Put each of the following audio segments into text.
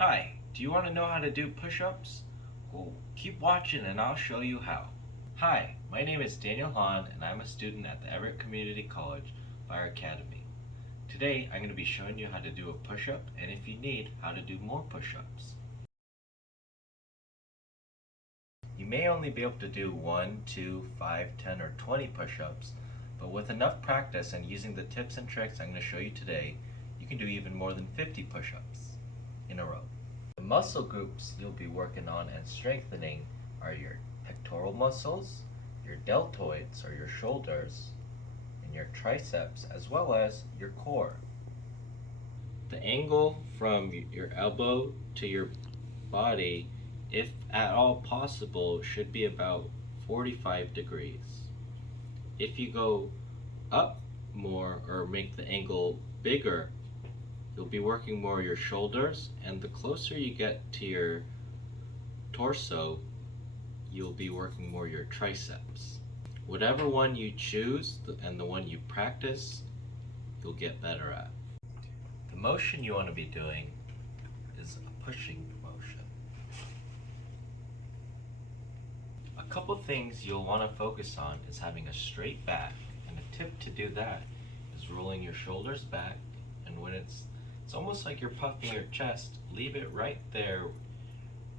Hi, do you want to know how to do push-ups? Well, keep watching and I'll show you how. Hi, my name is Daniel Hahn and I'm a student at the Everett Community College Fire Academy. Today I'm going to be showing you how to do a push-up and if you need, how to do more push-ups. You may only be able to do 1, 2, 5, 10, or 20 push-ups, but with enough practice and using the tips and tricks I'm going to show you today, you can do even more than 50 push-ups in a row. The muscle groups you'll be working on and strengthening are your pectoral muscles, your deltoids or your shoulders, and your triceps, as well as your core. The angle from your elbow to your body, if at all possible, should be about 45 degrees. If you go up more or make the angle bigger, you'll be working more your shoulders, and the closer you get to your torso, you'll be working more your triceps. Whatever one you choose and the one you practice, you'll get better at. The motion you want to be doing is a pushing motion. A couple things you'll want to focus on is having a straight back, and a tip to do that is rolling your shoulders back, and when it's almost like you're puffing your chest, leave it right there,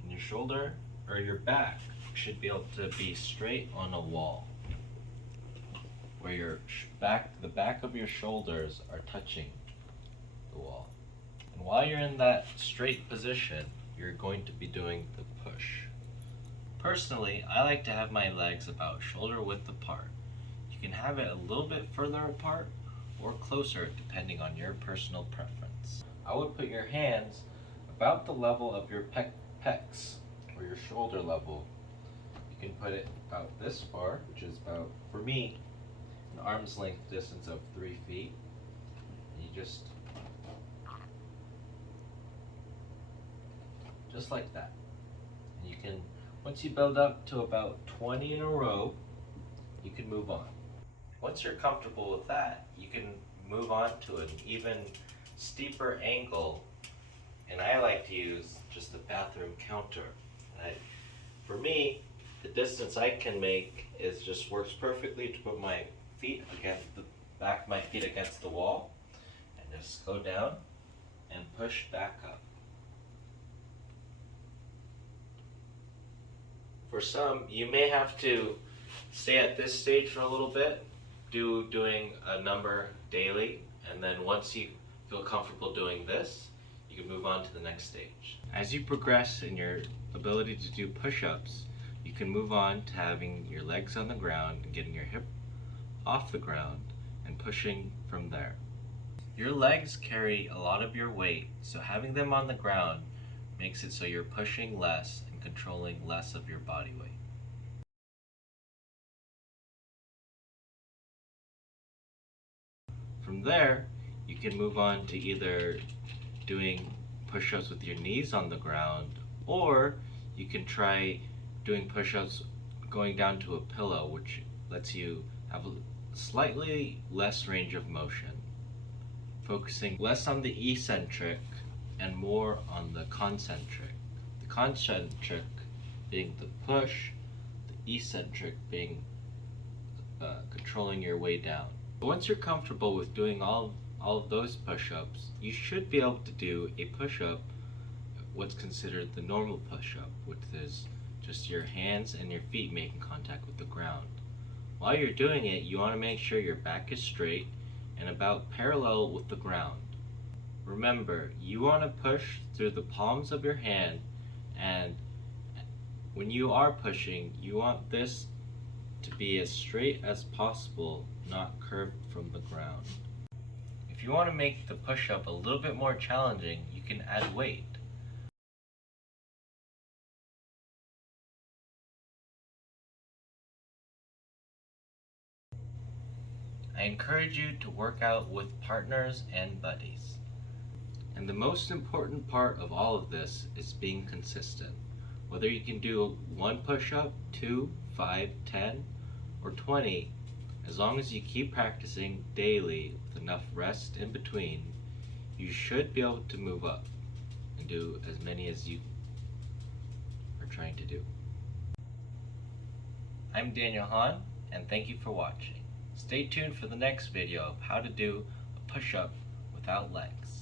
and your shoulder or your back should be able to be straight on a wall, where your the back of your shoulders are touching the wall. And while you're in that straight position, you're going to be doing the push. Personally, I like to have my legs about shoulder width apart. You can have it a little bit further apart or closer depending on your personal preference. I would put your hands about the level of your pecs or your shoulder level. You can put it about this far, which is about, for me, an arm's length distance of 3 feet. And you just like that. And you can, once you build up to about 20 in a row, you can move on. Once you're comfortable with that, you can move on to an even steeper angle, and I like to use just the bathroom counter. For me, the distance I can make just works perfectly to put my feet against the back of my feet against the wall, and just go down and push back up. For some, you may have to stay at this stage for a little bit, doing a number daily, and then once you feel comfortable doing this, you can move on to the next stage. As you progress in your ability to do push-ups, you can move on to having your legs on the ground and getting your hip off the ground and pushing from there. Your legs carry a lot of your weight, so having them on the ground makes it so you're pushing less and controlling less of your body weight. From there, you can move on to either doing push-ups with your knees on the ground, or you can try doing push-ups going down to a pillow, which lets you have a slightly less range of motion, focusing less on the eccentric and more on the concentric. The concentric being the push, the eccentric being controlling your way down. Once you're comfortable with doing all of those push-ups, you should be able to do a push-up, what's considered the normal push-up, which is just your hands and your feet making contact with the ground. While you're doing it, you want to make sure your back is straight and about parallel with the ground. Remember, you want to push through the palms of your hand, and when you are pushing, you want this to be as straight as possible, not curved from the ground. If you want to make the push-up a little bit more challenging, you can add weight. I encourage you to work out with partners and buddies. And the most important part of all of this is being consistent. Whether you can do 1 push-up, 2, 5, 10, or 20, as long as you keep practicing daily with enough rest in between, you should be able to move up and do as many as you are trying to do. I'm Daniel Hahn, and thank you for watching. Stay tuned for the next video of how to do a push-up without legs.